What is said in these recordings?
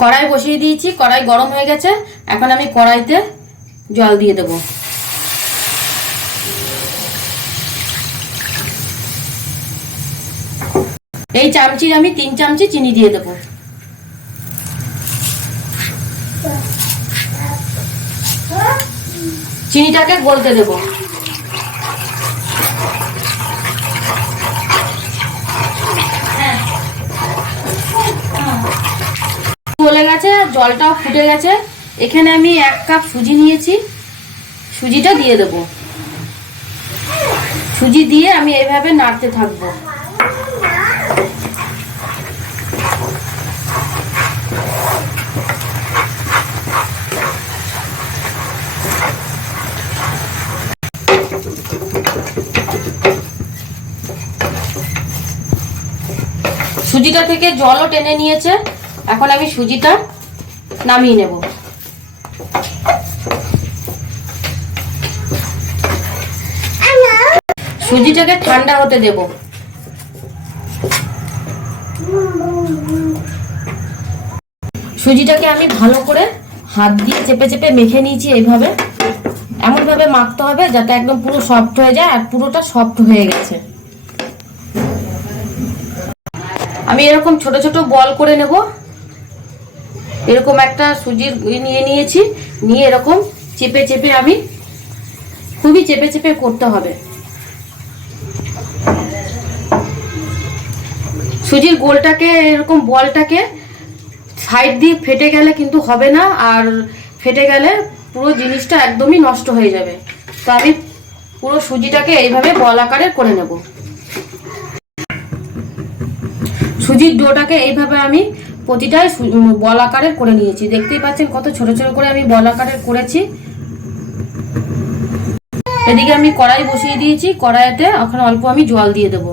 কড়াই বসিয়ে দিয়েছি, কড়াই গরম হয়ে গেছে। এখন আমি কড়াইতে জল দিয়ে দেব। এই চামচির আমি 3 চামচি চিনি দিয়ে দেব। চিনিটাকে গলতে দেব। গলে গেছে, জলটাও ফুটে গেছে। এখানে আমি 1 কাপ সুজি নিয়েছি, সুজিটা দিয়ে দেব। সুজি দিয়ে আমি এইভাবে নাড়তে থাকবো। সুজিটা থেকে জলও টেনে নিয়েছে। এখন আমি সুজিটা নামিয়ে নেব। সুজিটাকে ঠান্ডা হতে দেব। সুজিটাকে আমি ভালো করে হাত দিয়ে চেপে চেপে মেখে নিয়েছি। এইভাবে এমন ভাবে মাখতে হবে যাতে একদম পুরো সফট হয়ে যায়, আর পুরোটা সফট হয়ে গেছে। আমি এরকম ছোট ছোট বল করে নেব। এরকম একটা সুজির নিয়ে নিয়েছি, নিয়ে এরকম চেপে চেপে আমি খুবই চেপে চেপে করতে হবে। সুজির গোলটাকে এরকম বলটাকে সাইড দিয়ে ফেটে গেলে কিন্তু হবে না, আর ফেটে গেলে পুরো জিনিসটা একদমই নষ্ট হয়ে যাবে। তো আমি পুরো সুজিটাকে এইভাবে বল আকারে করে নেব। সুজির ডোটাকে এইভাবে আমি প্রতিটাই বল আকারের করে নিয়েছি। দেখতেই পাচ্ছেন কত ছোট ছোট করে আমি বল আকারের করেছি। এদিকে আমি কড়াই বসিয়ে দিয়েছি, কড়াইতে এখন অল্প আমি জল দিয়ে দেব।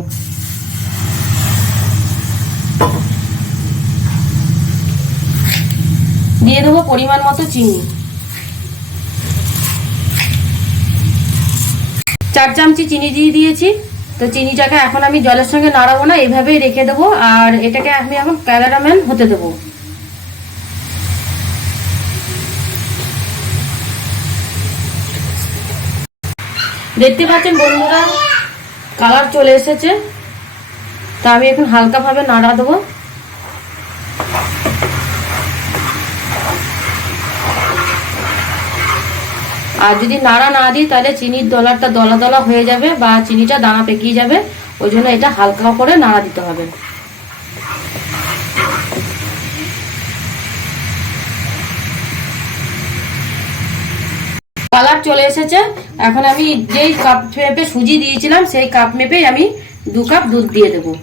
দিয়ে দেবো পরিমাণ মতো চিনি। 4 চামচি চিনি দিয়ে দিয়েছি। তো চিনিটাকে এখন আমি জলের সঙ্গে নাড়াবো না, এইভাবেই রেখে দেবো। আর এটাকে আমি এখন ক্যারামেল হতে দেবো। দেখতে পাচ্ছেন বন্ধুরা কালার চলে এসেছে। তা আমি এখন হালকা ভাবে নাড়া দেবো। আর যদি নাড়া না দিই তাহলে চিনির দলাটা দলা দলা হয়ে যাবে বা চিনিটা দানা পেকিয়ে যাবে। ওই জন্য এটা হালকা করে নাড়া দিতে হবে। কালার চলে এসেছে। এখন আমি যেই কাপ মেপে সুজি দিয়েছিলাম সেই কাপ মেপেই আমি 2 কাপ দুধ দিয়ে দেবো।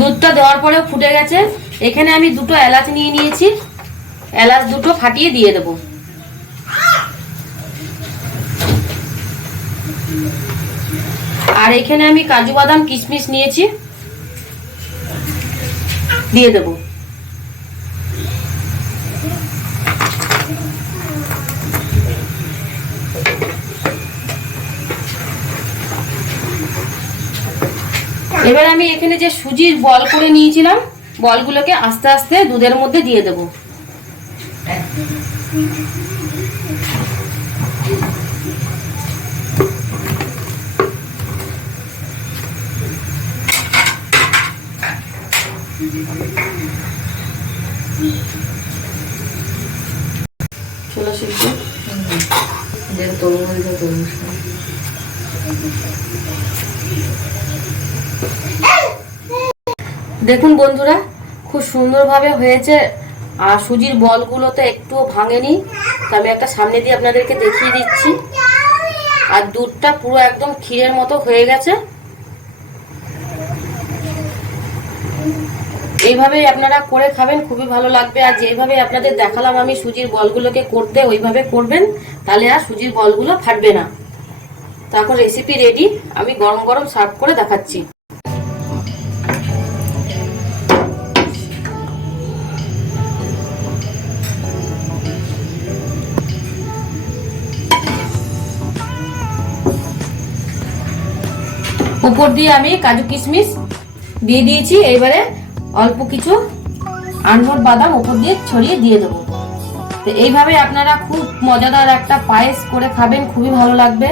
দুধটা দেওয়ার পরে ফুটে গেছে। এখানে আমি 2টো এলাচ নিয়ে নিয়েছি, এলাচ 2টো ফাটিয়ে দিয়ে দেব। আর এখানে আমি কাজু বাদাম কিশমিশ নিয়েছি, দিয়ে দেব। এবার আমি এখানে যে সুজির বল করে নিয়েছিলাম, বলগুলোকে আস্তে আস্তে দুধের মধ্যে দিয়ে দেব। ছোলা সিদ্ধ দেখুন বন্ধুরা খুব সুন্দরভাবে হয়েছে। আর সুজির বলগুলোতে একটুও ভাঙেনি। তো আমি একটা সামনে দিয়ে আপনাদেরকে দেখিয়ে দিচ্ছি। আর দুধটা পুরো একদম ক্ষীরের মতো হয়ে গেছে। এইভাবেই আপনারা করে খাবেন, খুবই ভালো লাগবে। আর যেভাবে আপনাদের দেখালাম আমি সুজির বলগুলোকে করতে, ওইভাবে করবেন, তাহলে আর সুজির বলগুলো ফাটবে না। তারপর রেসিপি রেডি। আমি গরম গরম সার্ভ করে দেখাচ্ছি। উপর দিয়ে আমি কাজু কিশমিশ দিয়ে দিয়েছি। এবারে অল্প কিছু আনমোট বাদাম উপর দিয়ে ছড়িয়ে দিয়ে দেবো। তো এইভাবে আপনারা খুব মজাদার একটা পায়েস করে খাবেন, খুবই ভালো লাগবে।